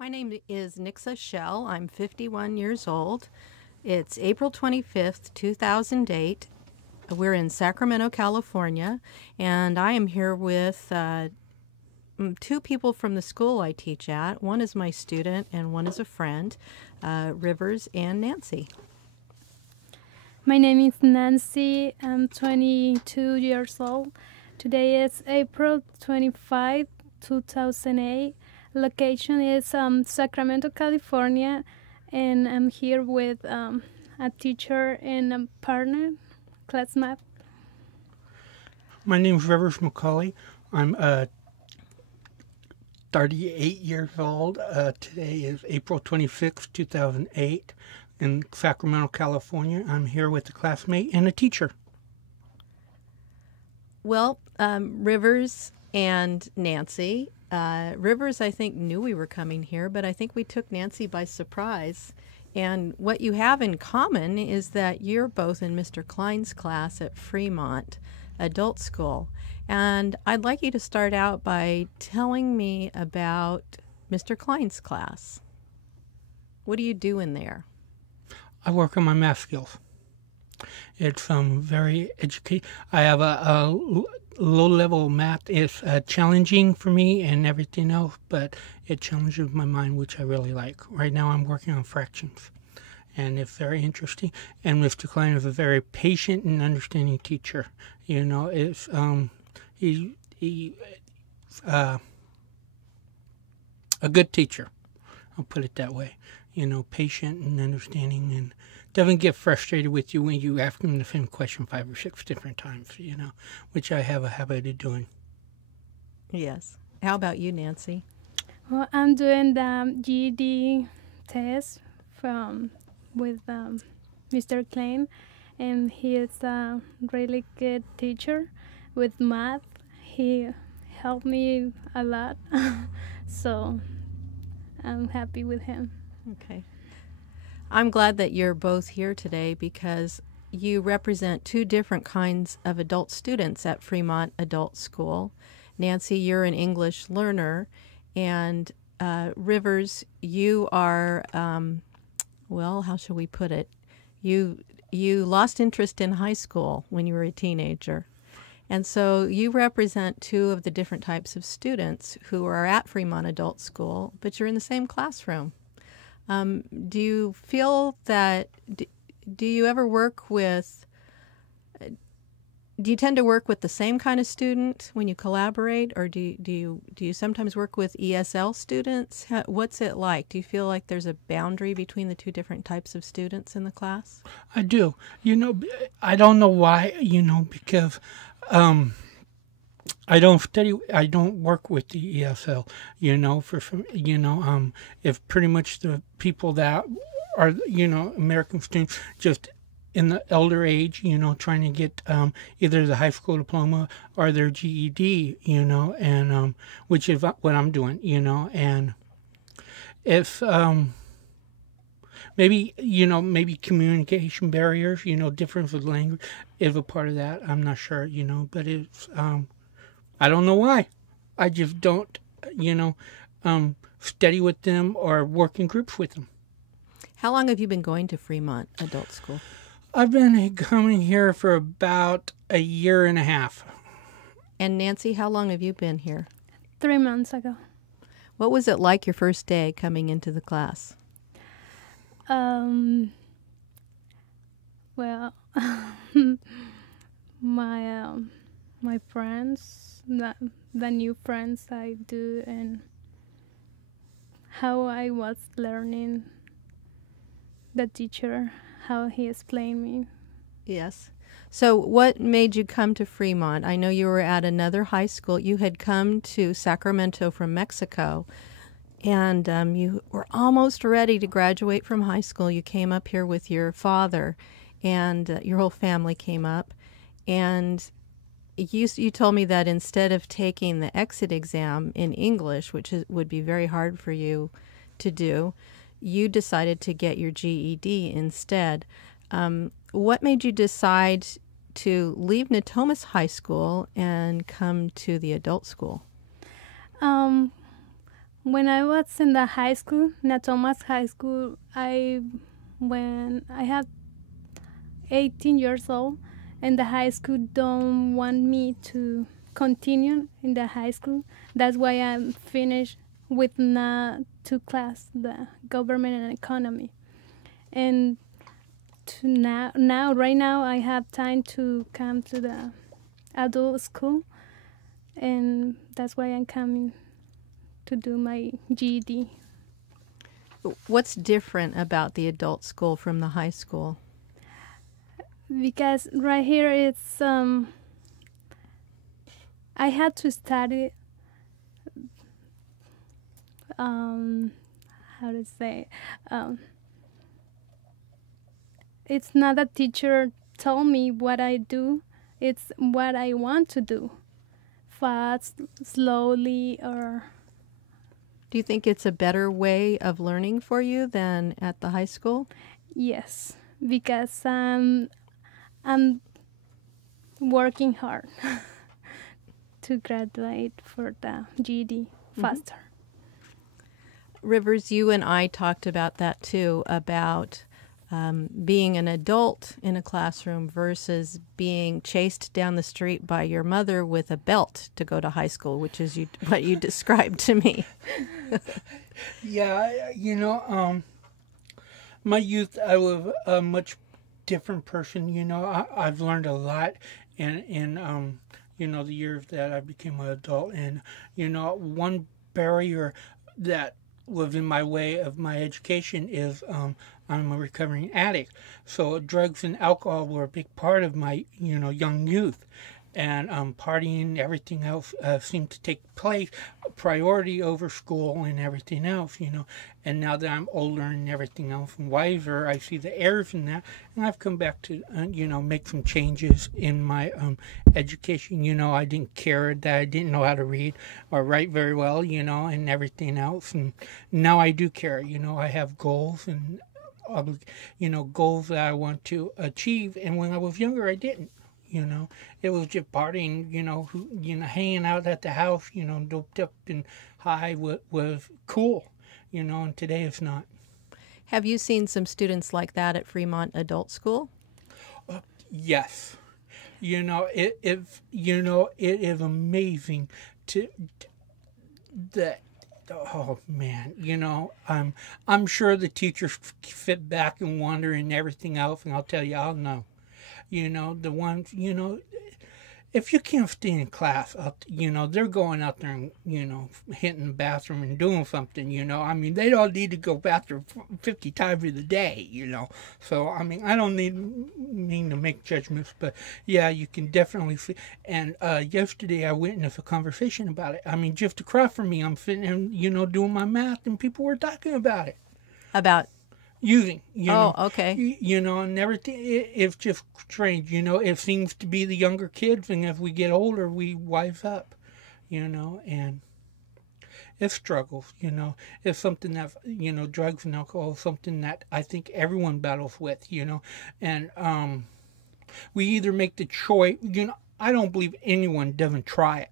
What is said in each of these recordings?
My name is Nixa Schell. I'm 51 years old. It's April 25th, 2008. We're in Sacramento, California, and I am here with two people from the school I teach at. One is my student and one is a friend, Rivers and Nancy. My name is Nancy. I'm 22 years old. Today is April 25, 2008. Location is Sacramento, California, and I'm here with a teacher and a partner, classmate. My name is Rivers McAuley. I'm 38 years old. Today is April 26, 2008, in Sacramento, California. I'm here with a classmate and a teacher. Well, Rivers and Nancy. Rivers, I think, knew we were coming here, but I think we took Nancy by surprise. And what you have in common is that you're both in Mr. Klein's class at Freemont Adult School. And I'd like you to start out by telling me about Mr. Klein's class. What are you doing there? I work on my math skills. It's very educating. I have a low-level math. Is challenging for me and everything else, but it challenges my mind, which I really like. Right now I'm working on fractions, and it's very interesting. And Mr. Klein is a very patient and understanding teacher. You know, it's a good teacher. I'll put it that way. You know, patient and understanding, and doesn't get frustrated with you when you ask him the same question 5 or 6 different times, you know, which I have a habit of doing. Yes. How about you, Nancy? Well, I'm doing the GED test with Mr. Klein, and he is a really good teacher with math. He helped me a lot, so I'm happy with him. Okay. I'm glad that you're both here today because you represent two different kinds of adult students at Fremont Adult School. Nancy, you're an English learner, and Rivers, you are, well, how shall we put it? You lost interest in high school when you were a teenager. And so you represent two of the different types of students who are at Fremont Adult School, but you're in the same classroom. Do you feel that, do you ever work with, do you tend to work with the same kind of student when you collaborate, or do you sometimes work with ESL students? What's it like? Do you feel like there's a boundary between the two different types of students in the class? I do. You know, I don't know why, you know, because I don't work with the ESL, you know, if pretty much the people that are, you know, American students just in the elder age, you know, trying to get either the high school diploma or their GED, you know, and which is what I'm doing, you know, and if maybe communication barriers, you know, difference with language is a part of that. I'm not sure, you know, but it's I don't know why. I just don't, you know, study with them or work in groups with them. How long have you been going to Fremont Adult School? I've been coming here for about a year and a half. And Nancy, how long have you been here? 3 months ago. What was it like your first day coming into the class? Well, my friends, the new friends I do, and how I was learning the teacher, how he explained me. Yes. So what made you come to Fremont? I know you were at another high school. You had come to Sacramento from Mexico, and you were almost ready to graduate from high school. You came up here with your father, and your whole family came up. And you told me that instead of taking the exit exam in English, which would be very hard for you to do, you decided to get your GED instead. What made you decide to leave Natomas High School and come to the adult school? When I was in the high school, Natomas High School, when I had 18 years old, and the high school don't want me to continue in the high school. That's why I'm finished with two class, the government and economy. And right now, I have time to come to the adult school, and that's why I'm coming to do my GED. What's different about the adult school from the high school? Because right here it's I had to study how to say it's not a teacher told me what I do, it's what I want to do, fast, slowly, or... Do you think it's a better way of learning for you than at the high school? Yes, because I'm working hard to graduate for the GED faster. Rivers, you and I talked about that too, about being an adult in a classroom versus being chased down the street by your mother with a belt to go to high school, which is what you described to me. Yeah, my youth, I was a much different person. I've learned a lot in the years that I became an adult. And, one barrier that was in my way of my education is I'm a recovering addict. So drugs and alcohol were a big part of my, young youth. And partying, everything else seemed to take place, priority over school and everything else, And now that I'm older and everything else and wiser, I see the errors in that. And I've come back to, make some changes in my education. I didn't care that I didn't know how to read or write very well, and everything else. And now I do care. I have goals and, goals that I want to achieve. And when I was younger, I didn't. It was just partying, hanging out at the house, doped up and high was cool, and today it's not. Have you seen some students like that at Fremont Adult School? Yes. It is amazing that, oh man, I'm sure the teachers sit back and wonder and everything else, and I'll tell you, I'll know. The ones, if you can't stay in class, they're going out there and, hitting the bathroom and doing something, they don't need to go bathroom 50 times in the day, So, I don't mean to make judgments, but yeah, you can definitely see. And yesterday I witnessed a conversation about it. Just across from me, I'm sitting and, doing my math, and people were talking about it. About? Using, okay. And everything. It's just strange, It seems to be the younger kids, and as we get older, we wise up, and it's struggles, It's something that, drugs and alcohol is something that I think everyone battles with, and we either make the choice, I don't believe anyone doesn't try it.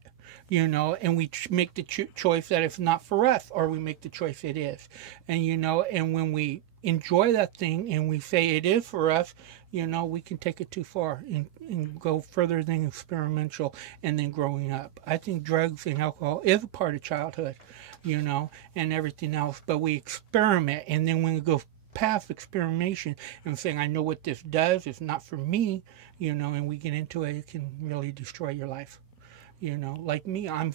And we make the choice that it's not for us, or we make the choice it is, and and when we enjoy that thing and we say it is for us, we can take it too far and go further than experimental and then growing up. I think drugs and alcohol is a part of childhood, and everything else, but we experiment, and then when we go past experimentation and saying, I know what this does, it's not for me, and we get into it, it can really destroy your life. Like me, I'm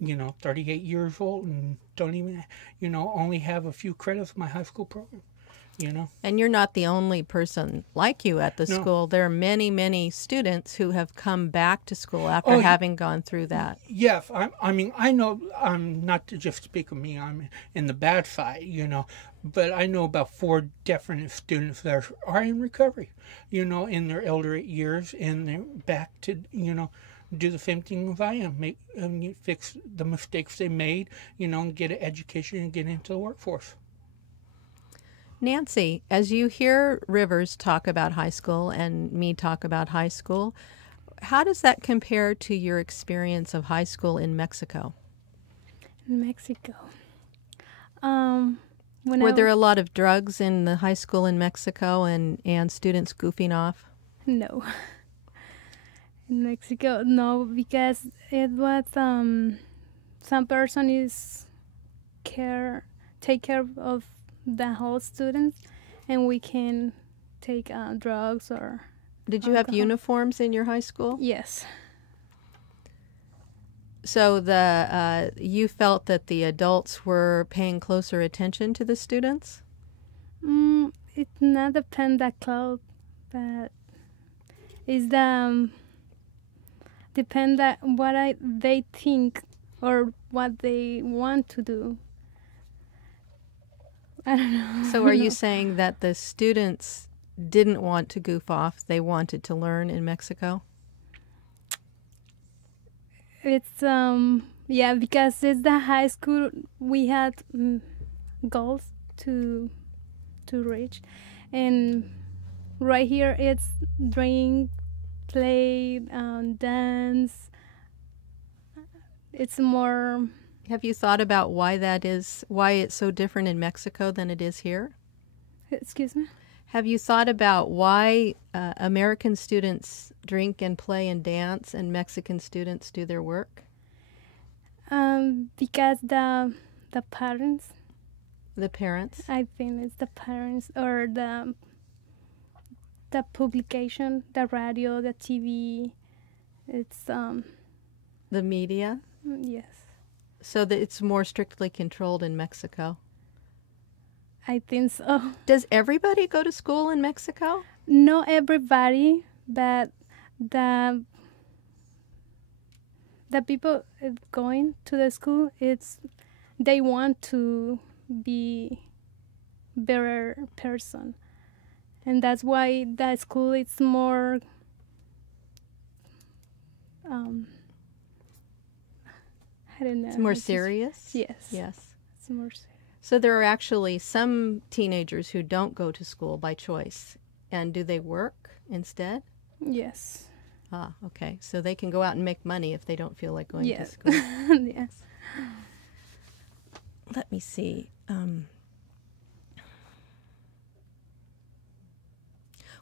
38 years old and don't even, only have a few credits in my high school program. And you're not the only person like you at the school. There are many, many students who have come back to school after having gone through that. Yes, I know, I'm not to just speak of me, I'm in the bad side, but I know about 4 different students that are in recovery, in their elder years, and they're back to, do the same thing as I am, fix the mistakes they made, and get an education and get into the workforce. Nancy, as you hear Rivers talk about high school and me talk about high school, how does that compare to your experience of high school in Mexico? In Mexico, When Were there a lot of drugs in the high school in Mexico and students goofing off? No. In Mexico, no, because it was some person is take care of the whole students, and we can take drugs or. Did you have alcohol. uniforms in your high school? Yes. So you felt that the adults were paying closer attention to the students? It not depend that close, but it's depend that what they think or what they want to do. I don't know. So are you saying that the students didn't want to goof off, they wanted to learn in Mexico? It's yeah, because it's the high school, we had goals to reach, and right here it's drink, play, dance. It's more. Have you thought about why that is, why it's so different in Mexico than it is here? Excuse me? Have you thought about why American students drink and play and dance and Mexican students do their work? Because the parents. The parents? I think it's the parents or the publication, the radio, the TV. It's The media? yes. So that it's more strictly controlled in Mexico. I think so. Does everybody go to school in Mexico? Not everybody, but the people going to the school, they want to be better person, and that's why the school is more I don't know. It's more serious? Yes. Yes. It's more serious. So there are actually some teenagers who don't go to school by choice. And do they work instead? Yes. Ah, okay. So they can go out and make money if they don't feel like going to Yes. school. Yes. Let me see.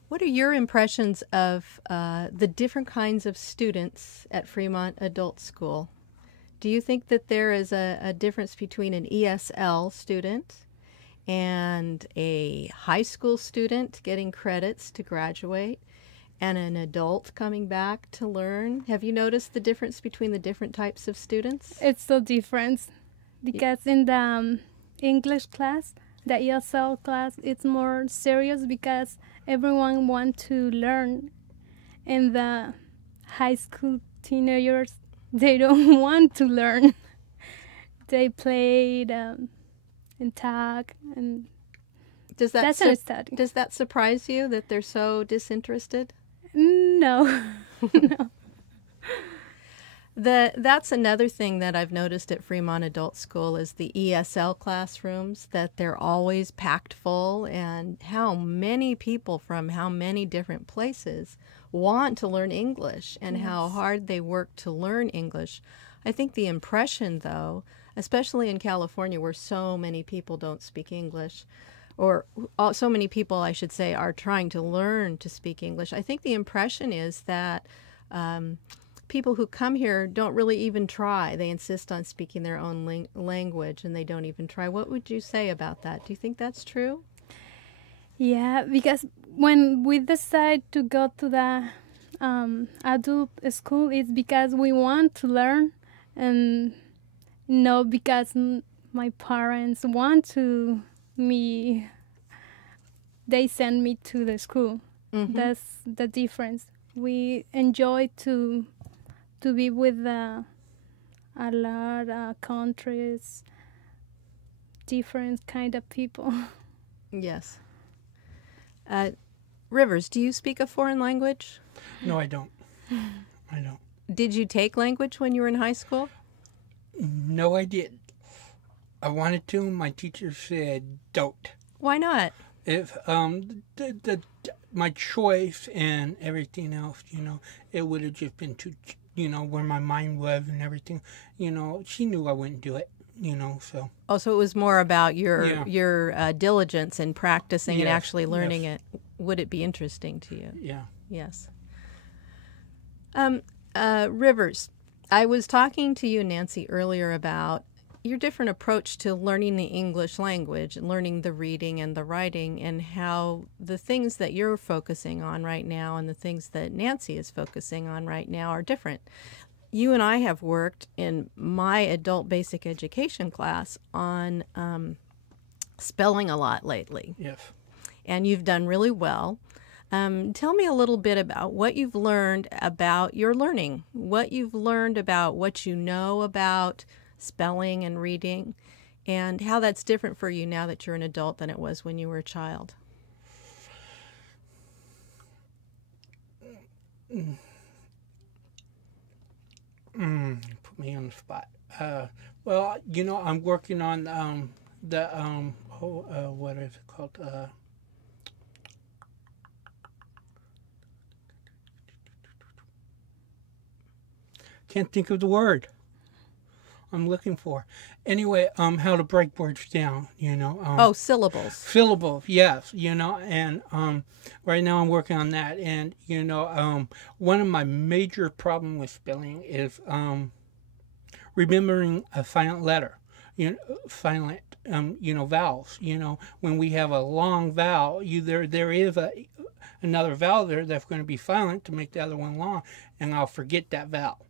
What are your impressions of the different kinds of students at Fremont Adult School? Do you think that there is a difference between an ESL student and a high school student getting credits to graduate and an adult coming back to learn? Have you noticed the difference between the different types of students? It's so different because in the English class, the ESL class, it's more serious because everyone wants to learn. And the high school teenagers, they don't want to learn. They played and talk, and Does that's not study. Does that surprise you that they're so disinterested? No. No. That's another thing that I've noticed at Fremont Adult School is the ESL classrooms, that they're always packed full, and how many people from how many different places want to learn English and how hard they work to learn English. I think the impression, though, especially in California where so many people don't speak English, or so many people, I should say, are trying to learn to speak English, I think the impression is that people who come here don't really even try. They insist on speaking their own language, and they don't even try. What would you say about that? Do you think that's true? Yeah, because when we decide to go to the adult school, it's because we want to learn, and no because my parents want to me. They send me to the school. Mm-hmm. That's the difference. We enjoy to be with a lot of countries, different kind of people. Yes. Rivers, do you speak a foreign language? No, I don't. I don't. Did you take language when you were in high school? No, I didn't. I wanted to. My teacher said, don't. Why not? If my choice and everything else, it would have just been too, where my mind was and everything. She knew I wouldn't do it. So. Oh, so it was more about Yeah. your diligence in practicing and Yes, actually learning yes. it. Would it be interesting to you? Yeah. Yes. Rivers, I was talking to you, Nancy, earlier about your different approach to learning the English language and learning the reading and the writing, and how the things that you're focusing on right now and the things that Nancy is focusing on right now are different. You and I have worked in my adult basic education class on spelling a lot lately, Yes. and you've done really well. Tell me a little bit about what you've learned about your learning, what you've learned about what you know about spelling and reading, and how that's different for you now that you're an adult than it was when you were a child. Put me on the spot. Well, I'm working on what is it called? Can't think of the word I'm looking for. Anyway, how to break words down, Syllables. Syllables, yes, and right now I'm working on that. And, one of my major problems with spelling is remembering a silent letter, silent, vowels. When we have a long vowel, there is another vowel there that's going to be silent to make the other one long, and I'll forget that vowel.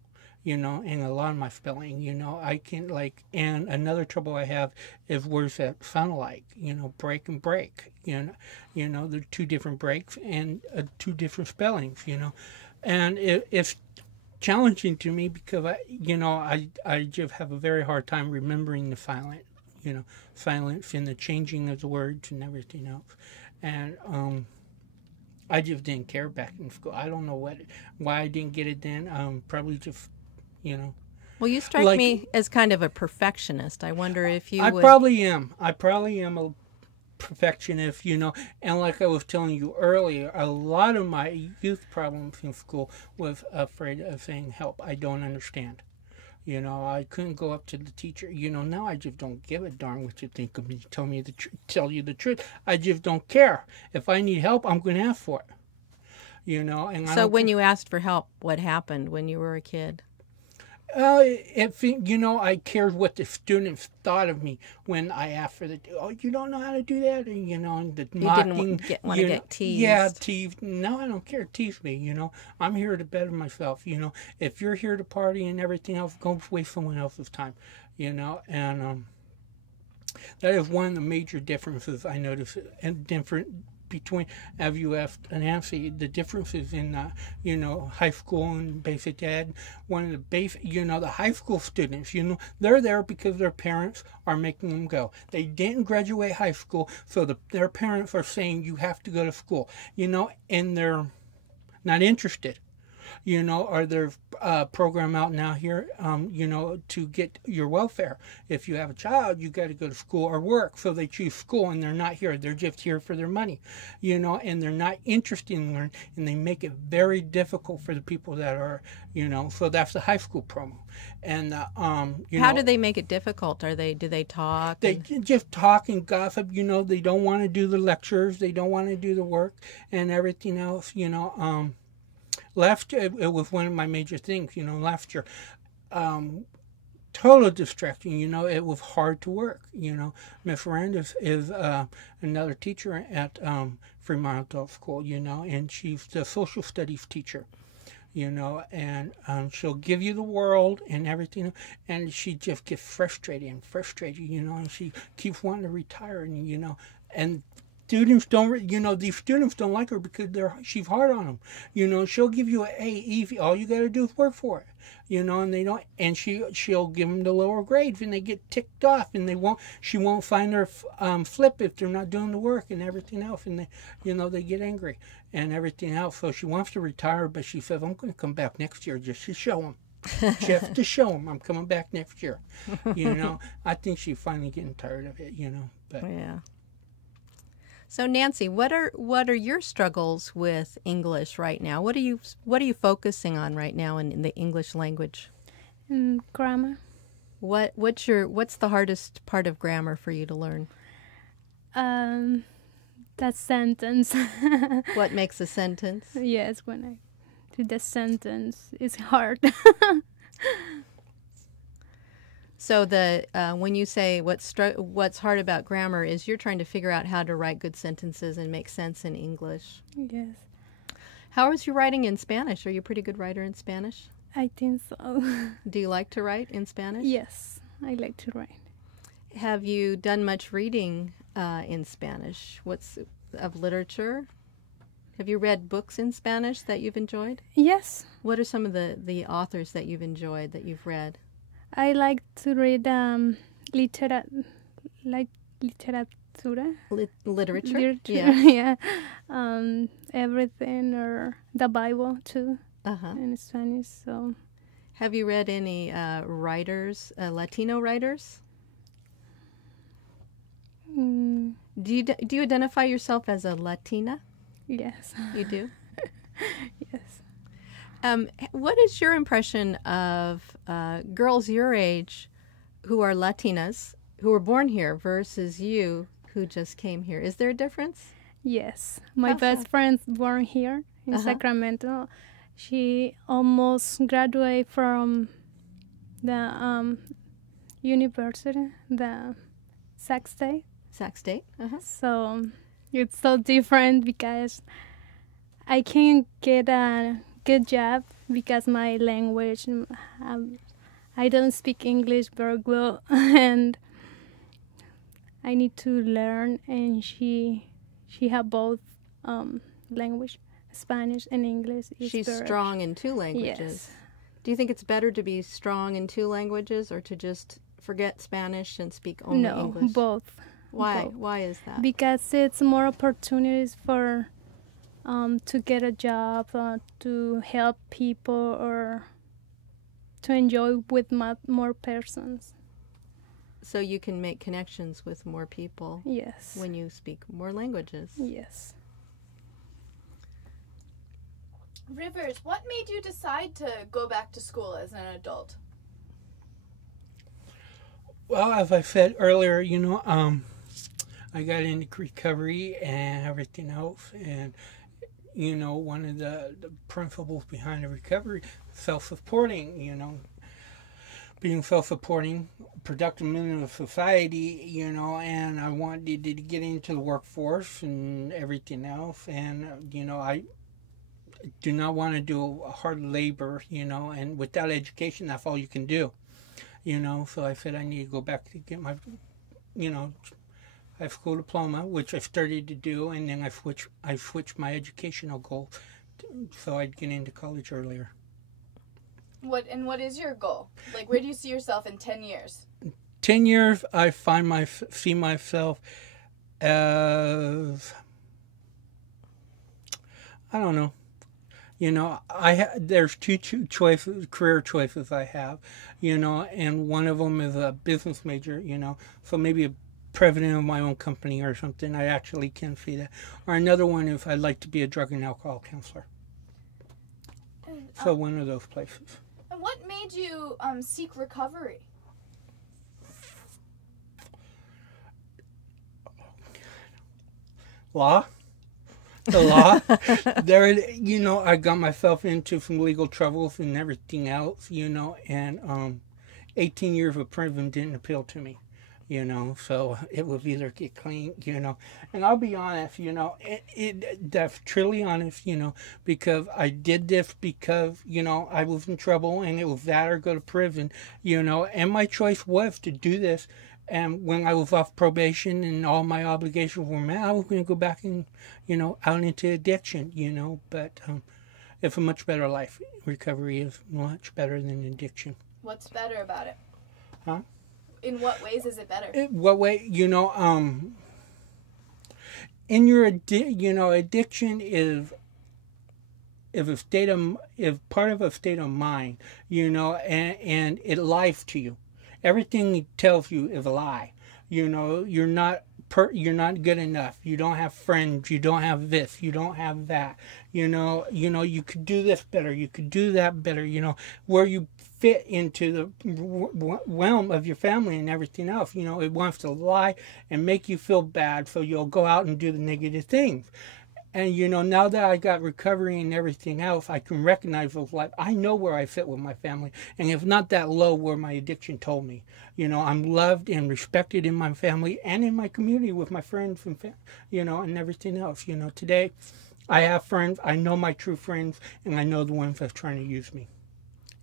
And a lot of my spelling, I can and another trouble I have is words that sound alike, break and break, they're two different breaks and two different spellings, and it's challenging to me because I just have a very hard time remembering the silent, silence and the changing of the words and everything else, and I just didn't care back in school. I don't know why I didn't get it then. Probably just. Well, you strike me as kind of a perfectionist. I wonder if you would... probably am. I probably am a perfectionist, and like I was telling you earlier, a lot of my youth problems in school was afraid of saying help. I don't understand. I couldn't go up to the teacher. Now I just don't give a darn what you think of me. Tell you the truth. I just don't care. If I need help, I'm going to ask for it. And So when you asked for help, what happened when you were a kid? I cared what the students thought of me when I asked for you don't know how to do that, and the mocking. You didn't want to get teased. Yeah, teased. No, I don't care. Tease me, I'm here to better myself, If you're here to party and everything else, go waste someone else's time, and that is one of the major differences I notice, and different between, as you asked Nancy, the differences in high school and basic ed. One of the the high school students, they're there because their parents are making them go. They didn't graduate high school, so their parents are saying you have to go to school, and they're not interested. Or there's a program out now here, to get your welfare. If you have a child, you got to go to school or work. So they choose school, and they're not here. They're just here for their money, and they're not interested in learning, and they make it very difficult for the people that are, so that's the high school promo. And, How do they make it difficult? Do they talk? They just talk and gossip, they don't want to do the lectures. They don't want to do the work and everything else, Last year, it was one of my major things, last year. Total distraction, it was hard to work, Miss Randis is another teacher at Freemont Adult School, and she's the social studies teacher, and she'll give you the world and everything, and she just gets frustrated, and she keeps wanting to retire, and students don't, these students don't like her because she's hard on them. She'll give you an A easy. All you got to do is work for it. And they don't. And she'll give them the lower grades, and they get ticked off, and she won't find their flip if they're not doing the work and everything else, and they get angry and everything else. So she wants to retire, but she says, "I'm going to come back next year just to show them." Just to show them I'm coming back next year. I think she's finally getting tired of it. But yeah. So Nancy, what are your struggles with English right now? What are you focusing on right now in the English language? Grammar. What's the hardest part of grammar for you to learn? That sentence. What makes a sentence? Yes, when I do the sentence, it's hard. So when you say what's hard about grammar is you're trying to figure out how to write good sentences and make sense in English. Yes. How is your writing in Spanish? Are you a pretty good writer in Spanish? I think so. Do you like to write in Spanish? Yes, I like to write. Have you done much reading in Spanish? Of literature? Have you read books in Spanish that you've enjoyed? Yes. What are some of the authors that you've enjoyed, that you've read? I like to read literatura. Literature? Yeah. Everything, or the Bible too, in Spanish. So, have you read any writers, Latino writers? Do you identify yourself as a Latina? Yes. You do? Yes. What is your impression of girls your age who are Latinas, who were born here, versus you who just came here? Is there a difference? Yes. My best friend's born here in Sacramento. She almost graduated from the university, the Sac State. Sac State? So it's so different because I can't get a good job because my language, I don't speak English very well, and I need to learn, and she have both language, Spanish and English. She's strong in two languages. Yes. Do you think it's better to be strong in two languages or to just forget Spanish and speak only English? No, both. Why? Both. Why is that? Because it's more opportunities for to get a job, to help people, or to enjoy with more persons. So you can make connections with more people. Yes. When you speak more languages. Yes. Rivers, what made you decide to go back to school as an adult? Well, as I said earlier, I got into recovery and everything else, and one of the principles behind the recovery, self-supporting, being self-supporting, productive member of society, and I wanted to get into the workforce and everything else, and, I do not want to do hard labor, and without education, that's all you can do, so I said I need to go back to get my, high school diploma, which I started to do, and then I switched my educational goal so I'd get into college earlier. What is your goal? Like, where do you see yourself in 10 years? 10 years, I see myself as, I don't know. There's two choices, career choices I have, and one of them is a business major, so maybe a president of my own company or something. I actually can see that. Or another one is I'd like to be a drug and alcohol counselor. So one of those places. And what made you seek recovery? Law. The law. I got myself into some legal troubles and everything else, and 18 years of prison didn't appeal to me. So it was either get clean, and I'll be honest, that's truly honest, because I did this because, I was in trouble and it was that or go to prison, and my choice was to do this. And when I was off probation and all my obligations were met, I was going to go back and, out into addiction, but it's a much better life. Recovery is much better than addiction. What's better about it? Huh? In what ways is it better? What way, in your addiction is a state of, is part of a state of mind, and it lies to you. Everything it tells you is a lie. You're not good enough. You don't have friends. You don't have this. You don't have that. You could do this better. You could do that better. Where you fit into the realm of your family and everything else. You know, it wants to lie and make you feel bad, so you'll go out and do the negative things. And, you know, now that I got recovery and everything else, I can recognize those life. I know where I fit with my family. And it's not that low where my addiction told me. You know, I'm loved and respected in my family and in my community with my friends and, you know, and everything else. You know, today I have friends. I know my true friends, and I know the ones that's trying to use me.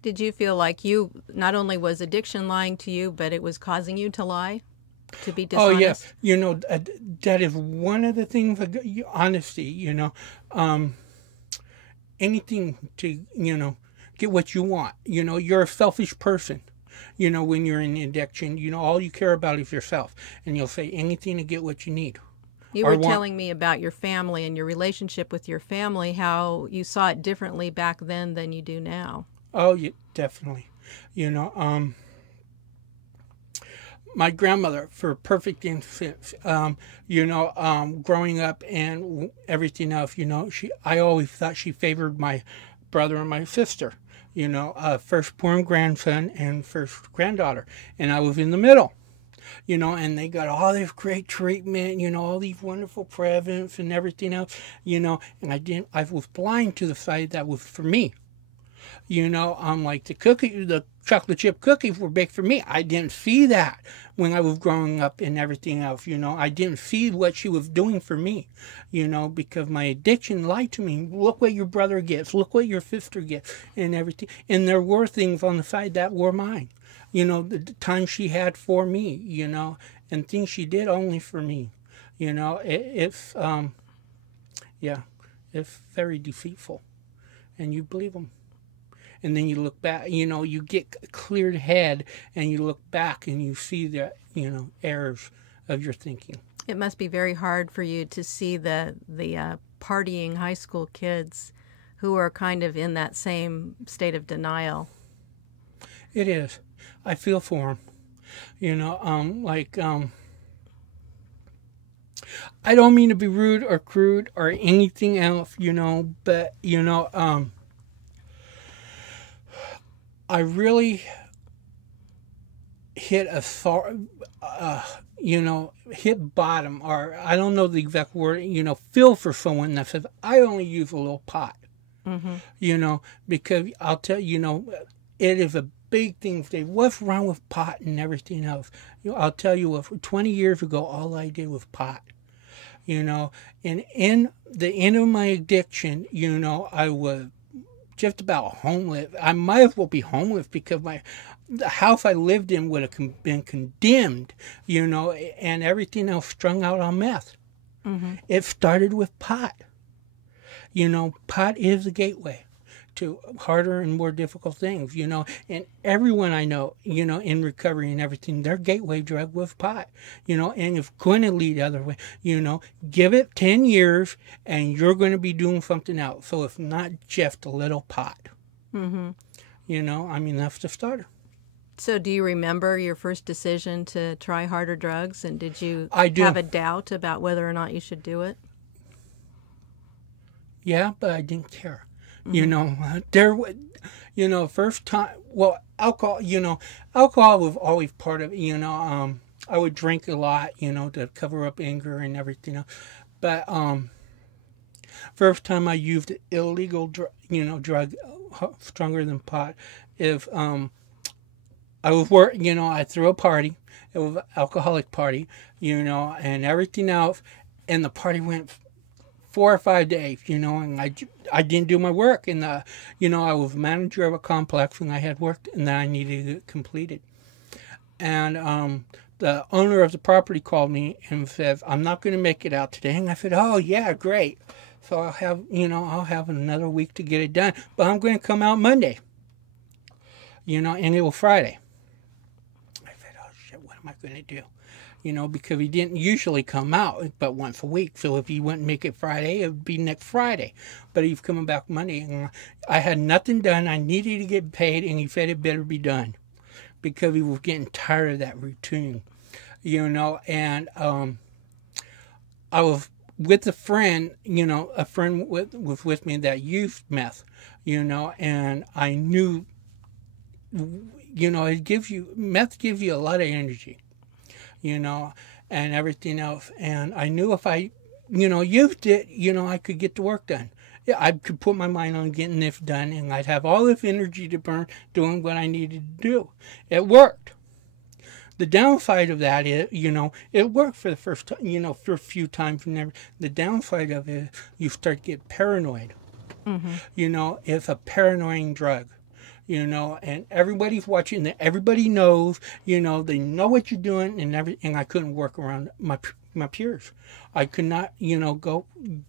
Did you feel like you, not only was addiction lying to you, but it was causing you to lie? To be dishonest? Oh, yes. You know, that is one of the things, honesty, you know. Anything to, you know, get what you want. You know, you're a selfish person. You know, when you're in addiction, you know, all you care about is yourself. And you'll say anything to get what you need. You were telling me about your family and your relationship with your family, how you saw it differently back then than you do now. Oh, yeah, definitely. You know, my grandmother, for perfect instance, you know, growing up and everything else, you know, I always thought she favored my brother and my sister, you know, firstborn grandson and first granddaughter, and I was in the middle, you know, and they got all this great treatment, you know, all these wonderful presents and everything else, you know, and I was blind to the side that was for me. You know, like the chocolate chip cookies were baked for me. I didn't see that when I was growing up and everything else, you know. I didn't see what she was doing for me, you know, because my addiction lied to me. Look what your brother gets. Look what your sister gets and everything. And there were things on the side that were mine, you know, the time she had for me, you know, and things she did only for me, you know. It's very deceitful, and you believe them. And then you look back, you know, you get a cleared head and you look back and you see the, you know, errors of your thinking. It must be very hard for you to see the partying high school kids who are kind of in that same state of denial. It is. I feel for them. You know, I don't mean to be rude or crude or anything else, you know, but, you know, I really hit hit bottom, or I don't know the exact word, you know, feel for someone that says, I only use a little pot, you know, because I'll tell you, you know, it is a big thing. What's wrong with pot and everything else? You know, I'll tell you what, 20 years ago, all I did was pot, you know, and in the end of my addiction, you know, I was just about homeless. I might as well be homeless because the house I lived in would have been condemned, you know, and everything else strung out on meth. It started with pot. You know, pot is the gateway to harder and more difficult things, you know, and everyone I know, you know, in recovery and everything, their gateway drug was pot, you know, and it's going to lead the other way, you know, give it 10 years and you're going to be doing something else. So it's not just a little pot, you know, I mean, that's the starter. So do you remember your first decision to try harder drugs, and did you have a doubt about whether or not you should do it? Yeah, but I didn't care. You know, you know, first time, well, alcohol, you know, alcohol was always part of it, you know, I would drink a lot, you know, to cover up anger and everything else. But, first time I used illegal, drug stronger than pot is, I was you know, I threw a party. It was an alcoholic party, you know, and everything else. And the party went 4 or 5 days, you know, and I didn't do my work. And, you know, I was manager of a complex and I had work and then I needed it completed. And the owner of the property called me and said, I'm not going to make it out today. And I said, oh, yeah, great. So I'll have another week to get it done. But I'm going to come out Monday, you know, and it was Friday. I said, oh, shit, what am I going to do? You know, because he didn't usually come out but once a week. So if he wouldn't make it Friday, it would be next Friday. But he's coming back Monday. And I had nothing done. I needed to get paid, and he said it better be done because he was getting tired of that routine, you know. And I was with a friend, you know, was with me that used meth, you know, and I knew it gives you, meth gives you a lot of energy, and everything else. And I knew if I, used it, I could get the work done. Yeah, I could put my mind on getting this done, and I'd have all this energy to burn doing what I needed to do. It worked. The downside of that is, it worked for the first time, for a few times. And the downside of it is you start to get paranoid. Mm-hmm. It's a paranoid drug. And everybody's watching. Everybody knows. They know what you're doing, and I couldn't work around my peers. I could not, go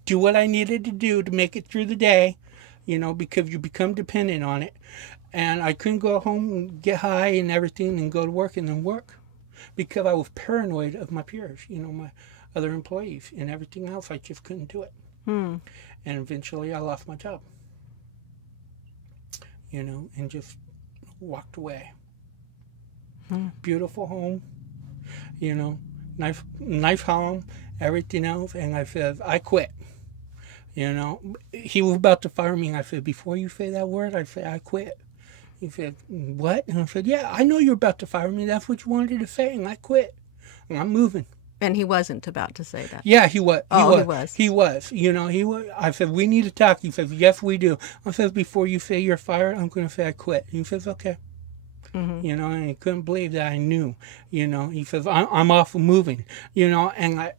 do what I needed to do to make it through the day, because you become dependent on it. And I couldn't go home and get high and everything and go to work and then work because I was paranoid of my peers, my other employees and everything else. I just couldn't do it. And eventually I lost my job, and just walked away. Beautiful home, nice home, everything else. And I said, I quit. He was about to fire me. And I said, before you say that word, I said, I quit. He said, what? And I said, yeah, I know you're about to fire me. That's what you wanted to say. And I quit. And I'm moving. And he wasn't about to say that. Yeah, he was. He was. He was. He was. I said, we need to talk. He says, yes, we do. I said, before you say you're fired, I'm going to say I quit. He says, okay. Mm-hmm. And he couldn't believe that I knew. He says, I'm off moving. And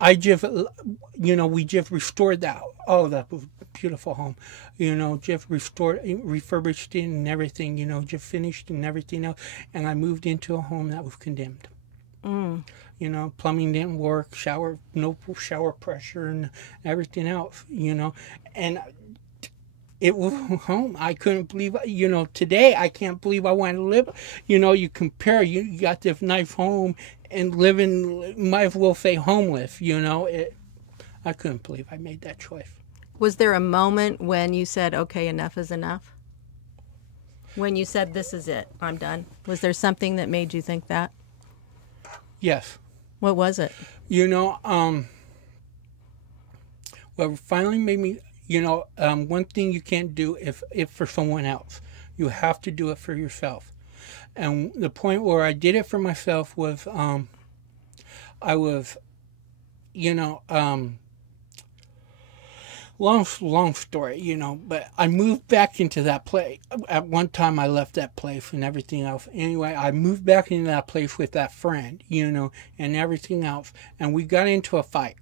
I just, we just restored that. Oh, that was a beautiful home. Just restored, refurbished it and everything, just finished and everything else. And I moved into a home that was condemned. Plumbing didn't work, no shower pressure and everything else, and it was home. I couldn't believe, today I can't believe I want to live. You compare, you got this nice home and living, might as well say homeless, I couldn't believe I made that choice. Was there a moment when you said, okay, enough is enough? When you said, this is it, I'm done? Was there something that made you think that? Yes. What was it? What finally made me, one thing you can't do if for someone else. You have to do it for yourself. And the point where I did it for myself was, I was, long story, but I moved back into that place. At one time I left that place and everything else. Anyway, I moved back into that place with that friend, and everything else. And we got into a fight,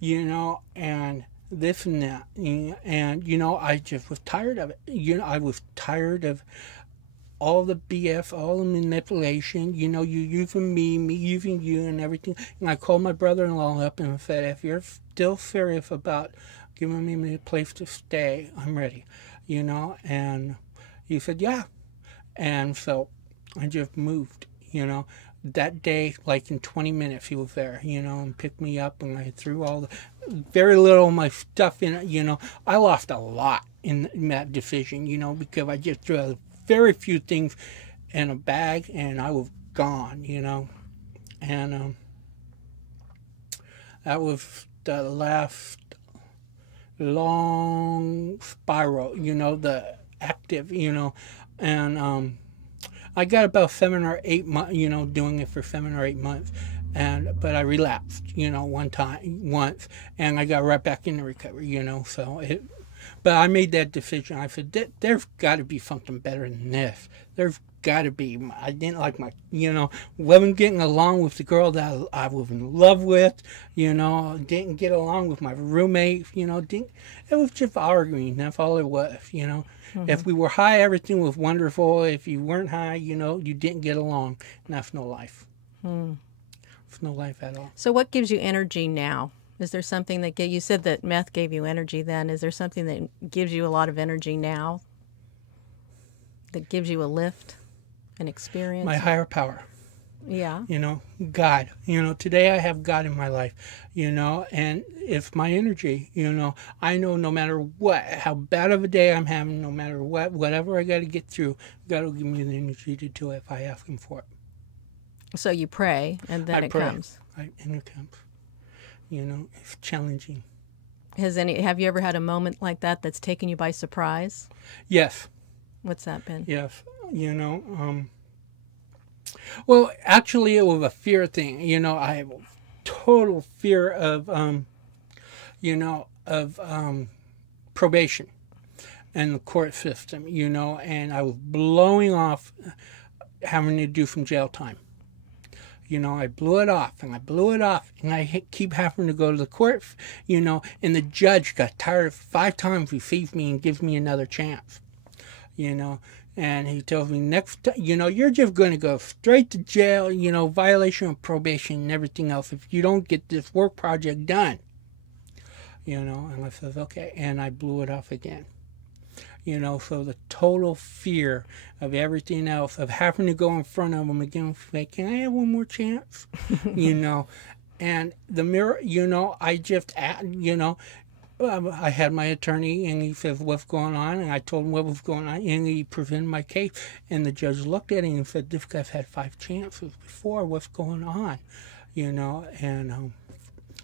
and this and that. And, I just was tired of it. I was tired of all the BS, all the manipulation, you using me using you and everything. And I called my brother-in-law up and said, if you're still serious about giving me a place to stay, I'm ready, and he said, yeah. And so I just moved, that day, like in 20 minutes he was there, and picked me up, and I threw very little of my stuff in it, I lost a lot in that decision, because I just threw very few things in a bag, and I was gone, and that was the last long spiral, the active, and I got about 7 or 8 months, doing it for 7 or 8 months, but I relapsed, once, and I got right back into recovery, but I made that decision. I said, there's got to be something better than this. There's got to be. I didn't like wasn't getting along with the girl that I was in love with, didn't get along with my roommate, it was just arguing. That's all it was, Mm-hmm. If we were high, everything was wonderful. If you weren't high, you didn't get along. And that's no life. It's no life at all. So what gives you energy now? Is there something that you said that meth gave you energy then? Is there something that gives you a lot of energy now? That gives you a lift, an experience? My higher power. Yeah. God. Today I have God in my life, and it's my energy, I know no matter what, how bad of a day I'm having, no matter what, whatever I got to get through, God will give me the energy to do it if I ask Him for it. So you pray, and then it comes. Right, and it comes. It's challenging. Have you ever had a moment like that that's taken you by surprise? Yes. What's that been? Yes. you know. Well, actually, it was a fear thing. You know, I have a total fear of, you know, of probation and the court system, you know, and I was blowing off having to do some jail time. You know, I blew it off, and I blew it off, and I keep having to go to the court, you know, and the judge got tired of 5 times received me and gives me another chance, you know, and he tells me next time, you know, you're just going to go straight to jail, you know, violation of probation and everything else if you don't get this work project done, you know, and I says, okay, and I blew it off again. You know, so the total fear of everything else, of having to go in front of them again, say, can I have one more chance? You know, and the mirror, you know, I just, you know, I had my attorney, and he says, what's going on? And I told him what was going on, and he presented my case. And the judge looked at him and said, this guy's had 5 chances before. What's going on? You know, and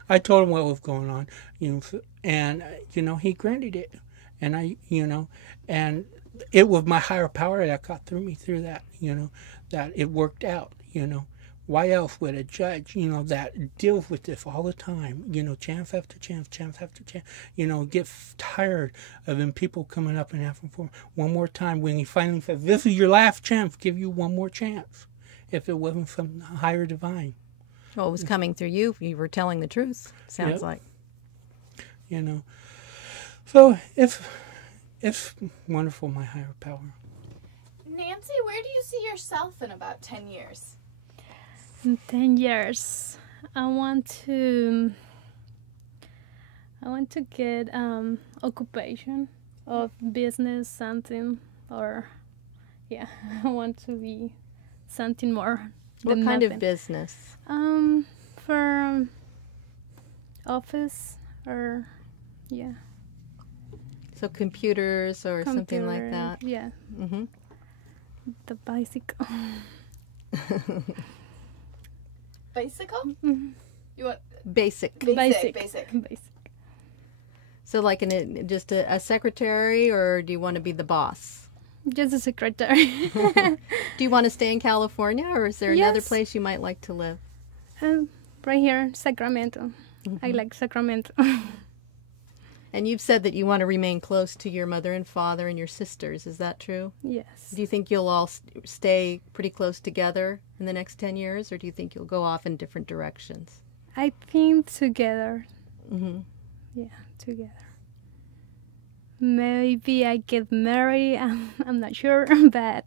I told him what was going on, you know, and, you know, he granted it. And I, you know, and it was my higher power that got me through that, you know, that it worked out, you know. Why else would a judge, you know, that deals with this all the time, you know, chance after chance, chance after chance, you know, get tired of them people coming up and asking for one more time when he finally says, this is your last chance, give you one more chance, if it wasn't from the higher divine. Well, it was coming through you. You were telling the truth, sounds like. You know. So it's wonderful, my higher power. Nancy, where do you see yourself in about 10 years? In 10 years, I want to get occupation of business, something, or I want to be something more. What than kind nothing. of business? For office or So computers or something like that? Yeah. Mm-hmm. The bicycle. Bicycle? Mm-hmm. You want Basic. basic. So like just a secretary, or do you want to be the boss? Just a secretary. Do you want to stay in California, or is there another Yes. place you might like to live? Right here, Sacramento. I like Sacramento. And you've said that you want to remain close to your mother and father and your sisters. Is that true? Yes. Do you think you'll all stay pretty close together in the next 10 years, or do you think you'll go off in different directions? I think together. Mm-hmm. Yeah, together. Maybe I get married. I'm not sure, but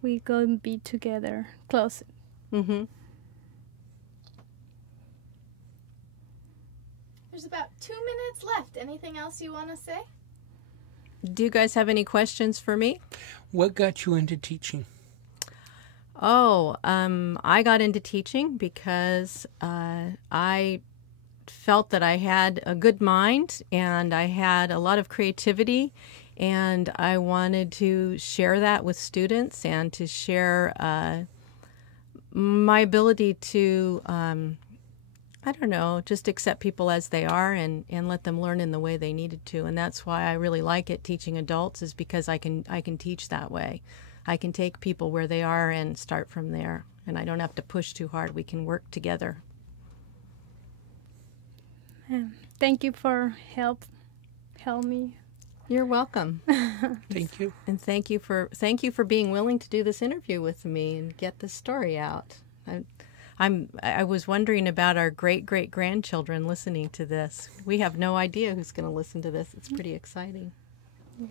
we gonna be together, close. Mm-hmm. There's about 2 minutes left. Anything else you want to say? Do you guys have any questions for me? What got you into teaching? Oh, I got into teaching because I felt that I had a good mind and I had a lot of creativity, and I wanted to share that with students and to share my ability to, I don't know, just accept people as they are and let them learn in the way they needed to. And that's why I really like it, teaching adults, is because I can teach that way. I can take people where they are and start from there. And I don't have to push too hard. We can work together. Thank you for help me. You're welcome. Thank you. And thank you for being willing to do this interview with me and get this story out. I was wondering about our great-great-grandchildren listening to this. We have no idea who's going to listen to this. It's pretty exciting. Yeah.